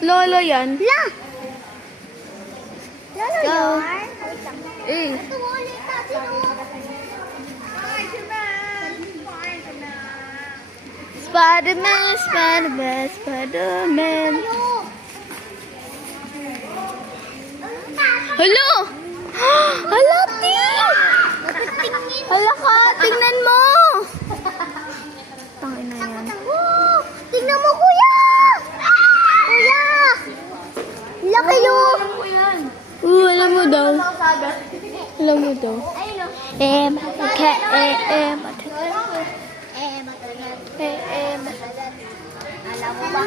Lolo yan. La! Lalo Go. yan? Eh. Ito ulit natin o. Spider-Man, Spider-Man, Spider-Man. Hello! Hala, Ting! Hala ka, tingnan mo! Tangina yan. Tingnan mo, kuya! Kuya! Laki yun! Alam mo daw. Alam mo daw. Alam mo ba?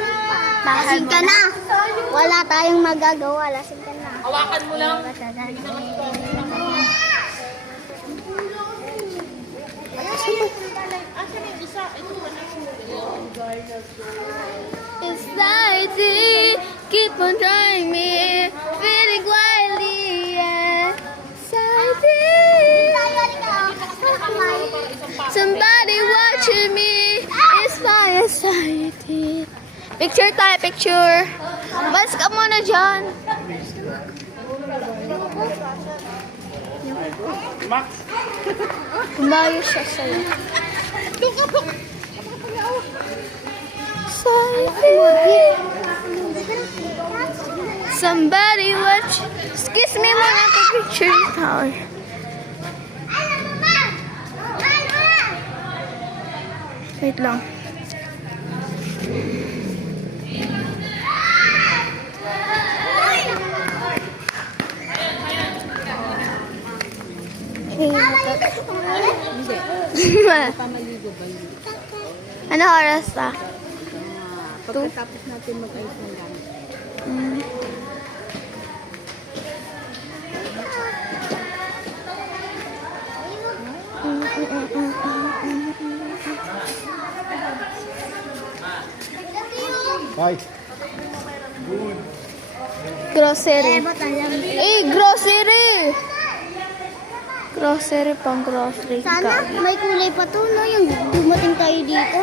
Lasing ka na. Wala tayong magagawa. Lasing ka na. Hawakan mo lang. Anxiety, keep on trying me, feeling wildly anxiety. Somebody watching me, it's my anxiety. Picture tayo, picture. Balis ka muna dyan. Max. Kumayo siya sa'yo. Somebody watch. Excuse me muna to picture tayo. Wait lang. Ano oras pa? Pagkatapos natin mag-ayos ng gamit. Bye. Grocery. Grocery! Grocery pang grocery Sana ka. may kulay pa to, no? Yung dumating tayo dito.